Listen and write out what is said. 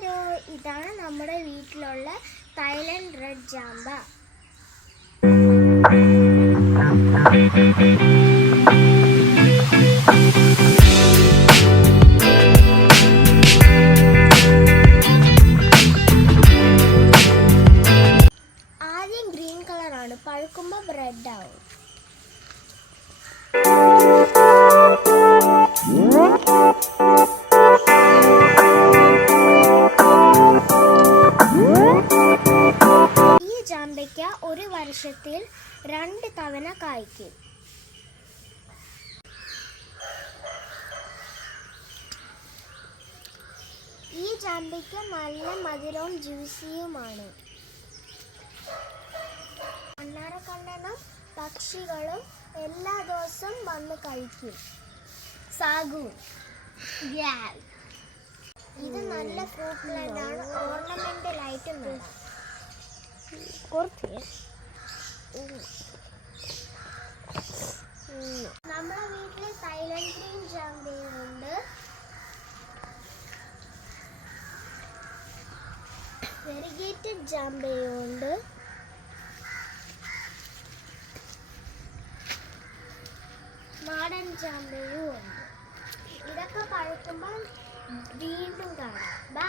Hello, ഇതാണ് നമ്മുടെ വീട്ടിലുള്ള തായ്ലൻഡ് റെഡ് ജാമ്പ. ആദ്യം ഗ്രീൻ കളറാണ്, പഴുക്കുമ്പോൾ റെഡ് ആവും. ഈ ജാമ്പയ്ക്ക ഒരു വർഷത്തിൽ 2 തവണ കായ്ക്കും. ഈ ജാമ്പയ്ക്ക നല്ല മധുരവും ജ്യൂസിയുമാണ്. ഒന്നരക്കണ്ണനും പക്ഷികളും എല്ലാ ദിവസവും വന്ന് കഴിക്കും. സാഗു, ഇത് നല്ല ഫ്രൂട്ട് പ്ലാന്റ് ആണ്. ഓർണമെന്റൽ ആയിട്ട് നടാം. നമ്മുടെ വീട്ടില് തായ്ലൻഡ് ഗ്രീൻ ജാമ്പയുണ്ട്, വെരിഗേറ്റഡ് ജാമ്പയുണ്ട്, നാടൻ ജാമ്പയും ഉണ്ട്. ഇതൊക്കെ പഴുക്കുമ്പോൾ വീണ്ടും കാണാം. ബൈ.